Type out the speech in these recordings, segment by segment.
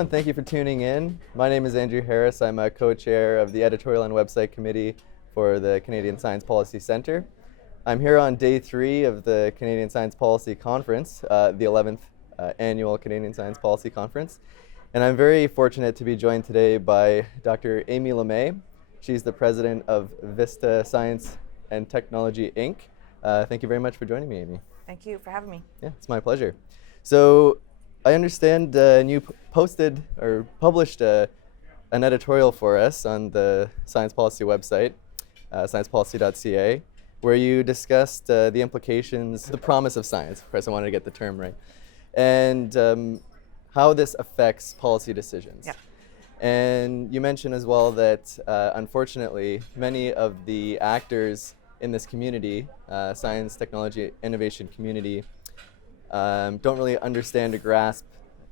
Hello, and thank you for tuning in. My name is Andrew Harris. I'm a co-chair of the Editorial and Website Committee for the Canadian Science Policy Centre. I'm here on day 3 of the Canadian Science Policy Conference, the 11th annual Canadian Science Policy Conference. And I'm very fortunate to be joined today by Dr. Amy Lemay. She's the president of Vista Science and Technology, Inc. Thank you very much for joining me, Amy. Thank you for having me. Yeah, it's my pleasure. So I understand you posted or published an editorial for us on the Science Policy website, sciencepolicy.ca, where you discussed the implications, the promise of science. Of course, I wanted to get the term right, and how this affects policy decisions. Yeah. And you mentioned as well that unfortunately, many of the actors in this community, science, technology, innovation community, don't really understand or grasp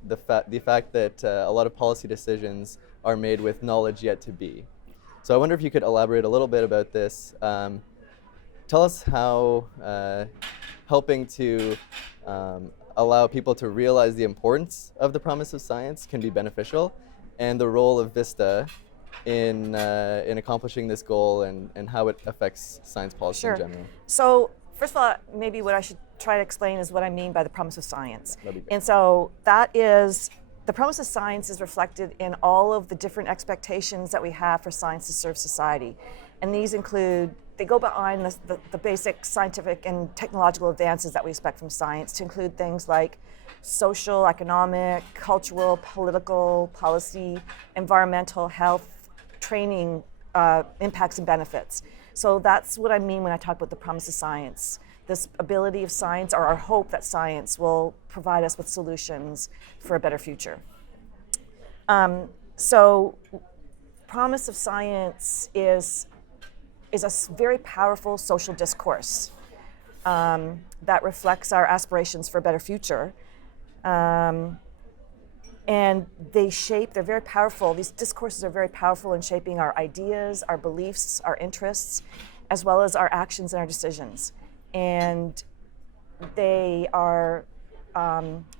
the fact that a lot of policy decisions are made with knowledge yet to be. So I wonder if you could elaborate a little bit about this. Tell us how helping to allow people to realize the importance of the promise of science can be beneficial, and the role of Vista in accomplishing this goal, and how it affects science policy Sure. in general. So first of all, maybe what I should try to explain is what I mean by the promise of science. That'd be great. And so that is, the promise of science is reflected in all of the different expectations that we have for science to serve society. And these include, they go behind the basic scientific and technological advances that we expect from science, to include things like social, economic, cultural, political, policy, environmental, health, training, impacts and benefits. So that's what I mean when I talk about the promise of science. This ability of science, or our hope that science will provide us with solutions for a better future. So promise of science is a very powerful social discourse that reflects our aspirations for a better future. And they're very powerful. These discourses are very powerful in shaping our ideas, our beliefs, our interests, as well as our actions and our decisions. And they are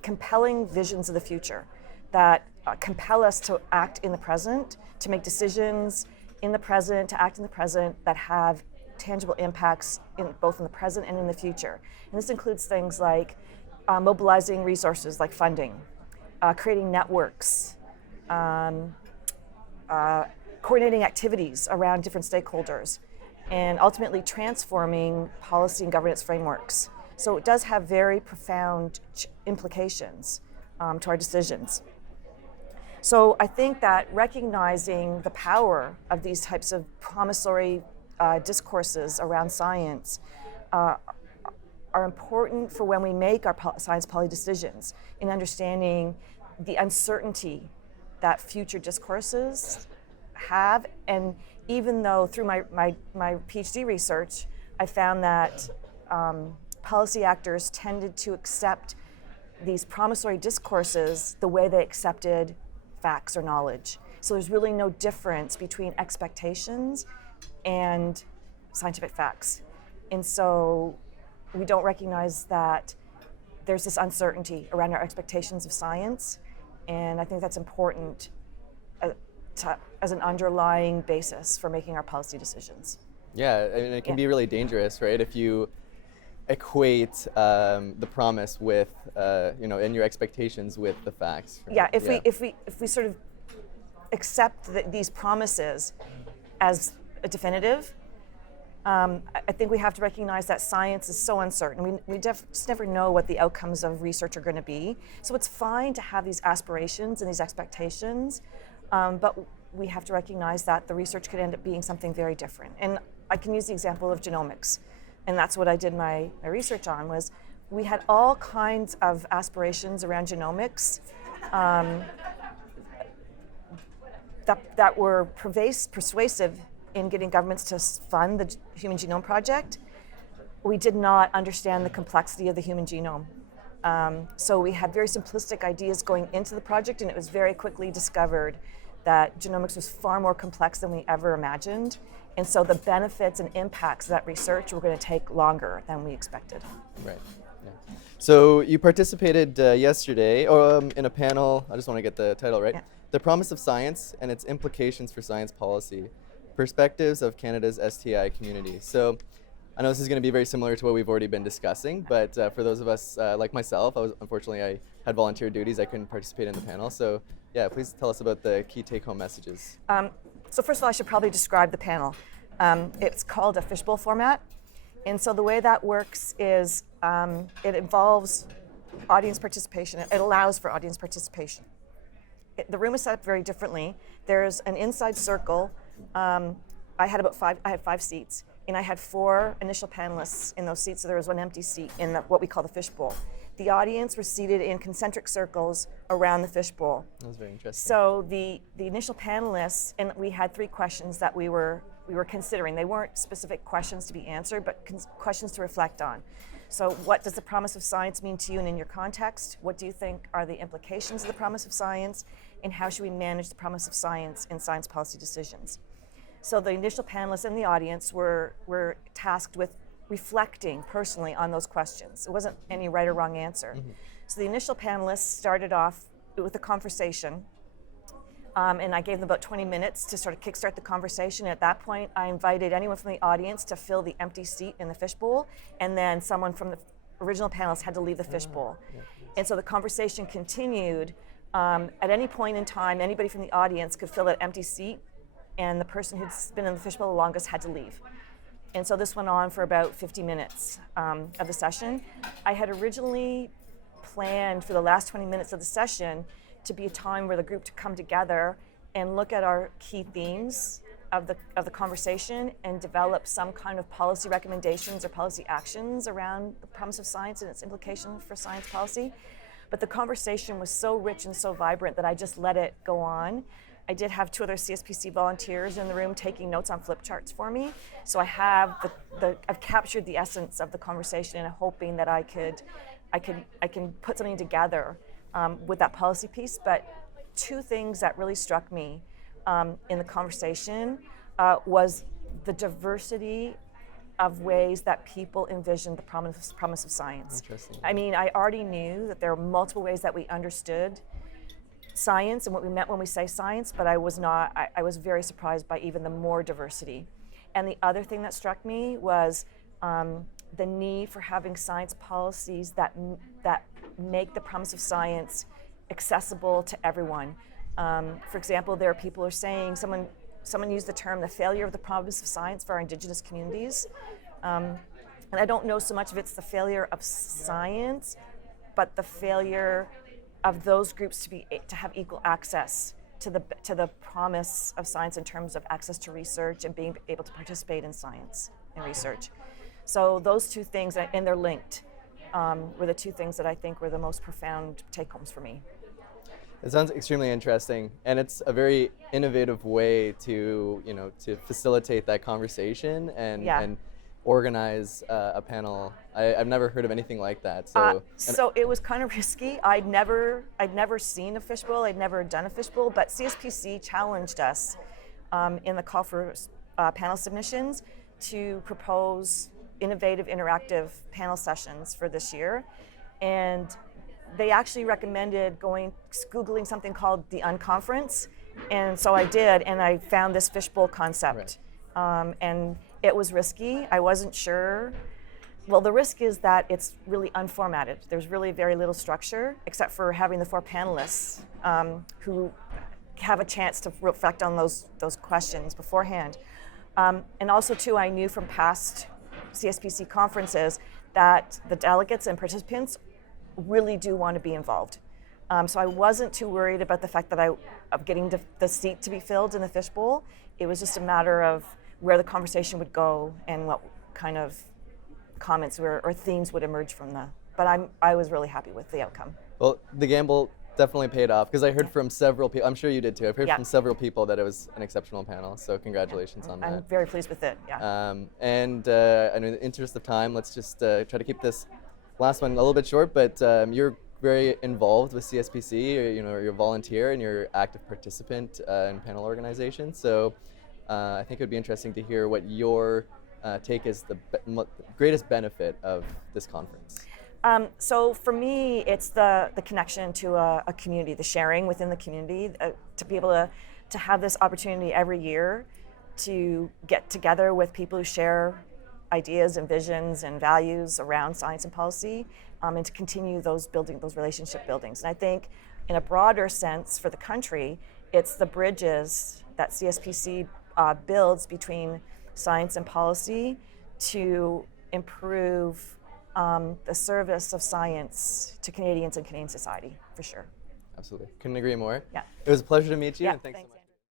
compelling visions of the future that compel us to act in the present, to make decisions in the present, to act in the present that have tangible impacts both in the present and in the future. And this includes things like mobilizing resources like funding, creating networks, coordinating activities around different stakeholders, and ultimately transforming policy and governance frameworks. So it does have very profound implications to our decisions. So I think that recognizing the power of these types of promissory discourses around science are important for when we make our science policy decisions, in understanding the uncertainty that future discourses have. And even though through my PhD research, I found that policy actors tended to accept these promissory discourses the way they accepted facts or knowledge. So there's really no difference between expectations and scientific facts. And so we don't recognize that there's this uncertainty around our expectations of science. And I think that's important as an underlying basis for making our policy decisions. Yeah, I mean, it can be really dangerous, right? If you equate the promise with, and your expectations with the facts. Right? Yeah, if we sort of accept these promises as a definitive, I think we have to recognize that science is so uncertain. We just never know what the outcomes of research are going to be. So it's fine to have these aspirations and these expectations, but we have to recognize that the research could end up being something very different. And I can use the example of genomics, and that's what I did my research on. Was we had all kinds of aspirations around genomics that were persuasive in getting governments to fund the Human Genome Project. We did not understand the complexity of the human genome. So we had very simplistic ideas going into the project, and it was very quickly discovered that genomics was far more complex than we ever imagined. And so the benefits and impacts of that research were going to take longer than we expected. Right. Yeah. So you participated yesterday in a panel. I just want to get the title right. Yeah. The Promise of Science and Its Implications for Science Policy, Perspectives of Canada's STI Community. So I know this is going to be very similar to what we've already been discussing, but for those of us like myself, unfortunately I had volunteer duties. I couldn't participate in the panel. So yeah, please tell us about the key take-home messages. So first of all, I should probably describe the panel. It's called a fishbowl format. And so the way that works is it involves audience participation. It allows for audience participation. The room is set up very differently. There's an inside circle. I had 5 seats, and I had 4 initial panelists in those seats, so there was 1 empty seat in what we call the fishbowl. The audience were seated in concentric circles around the fishbowl. That was very interesting. So the initial panelists, and we had 3 questions that we were considering. They weren't specific questions to be answered, but questions to reflect on. So what does the promise of science mean to you and in your context? What do you think are the implications of the promise of science? And how should we manage the promise of science in science policy decisions? So the initial panelists and the audience were tasked with reflecting personally on those questions. It wasn't any right or wrong answer. Mm-hmm. So the initial panelists started off with a conversation. And I gave them about 20 minutes to sort of kickstart the conversation. At that point, I invited anyone from the audience to fill the empty seat in the fishbowl, and then someone from the original panelists had to leave the fishbowl. And so the conversation continued. At any point in time, anybody from the audience could fill that empty seat, and the person who'd been in the fishbowl the longest had to leave. And so this went on for about 50 minutes of the session. I had originally planned for the last 20 minutes of the session to be a time where the group to come together and look at our key themes of the conversation and develop some kind of policy recommendations or policy actions around the promise of science and its implications for science policy. But the conversation was so rich and so vibrant that I just let it go on. I did have 2 other CSPC volunteers in the room taking notes on flip charts for me. So I have I've captured the essence of the conversation, and I'm hoping that I can put something together with that policy piece. But 2 things that really struck me in the conversation was the diversity of ways that people envisioned the promise of science. Interesting. I mean, I already knew that there were multiple ways that we understood science and what we meant when we say science, but I was very surprised by even the more diversity. And the other thing that struck me was the need for having science policies that make the promise of science accessible to everyone. For example, there are people who are saying, someone used the term the failure of the promise of science for our Indigenous communities. And I don't know so much if it's the failure of science, but the failure of those groups to have equal access to the promise of science in terms of access to research and being able to participate in science and research. So those 2 things, and they're linked, were the 2 things that I think were the most profound take-homes for me. It sounds extremely interesting, and it's a very innovative way to facilitate that conversation and organize a panel. I've never heard of anything like that. So it was kind of risky. I'd never seen a fishbowl. I'd never done a fishbowl, but CSPC challenged us in the call for panel submissions to propose innovative, interactive panel sessions for this year. And they actually recommended Googling something called the Unconference. And so I did, and I found this fishbowl concept. Right. And it was risky. I wasn't sure. Well, the risk is that it's really unformatted. There's really very little structure, except for having the 4 panelists who have a chance to reflect on those questions beforehand. And also, too, I knew from past CSPC conferences that the delegates and participants really do want to be involved. So I wasn't too worried about the fact that of getting the seat to be filled in the fishbowl. It was just a matter of where the conversation would go and what kind of comments or themes would emerge from but I was really happy with the outcome. Well, the gamble definitely paid off, because I heard from several people, I'm sure you did too, I've heard from several people that it was an exceptional panel, so congratulations on that. I'm very pleased with it, And in the interest of time, let's just try to keep this last one a little bit short, but you're very involved with CSPC, you're a volunteer and you're an active participant in panel organization, so I think it would be interesting to hear what your take is the greatest benefit of this conference. So for me, it's the connection to a community, the sharing within the community, to be able to have this opportunity every year to get together with people who share ideas and visions and values around science and policy, and to continue those relationship buildings. And I think in a broader sense for the country, it's the bridges that CSPC builds between science and policy to improve the service of science to Canadians and Canadian society, for sure. Absolutely. Couldn't agree more. Yeah. It was a pleasure to meet you, Yeah, and thanks so thanks. much.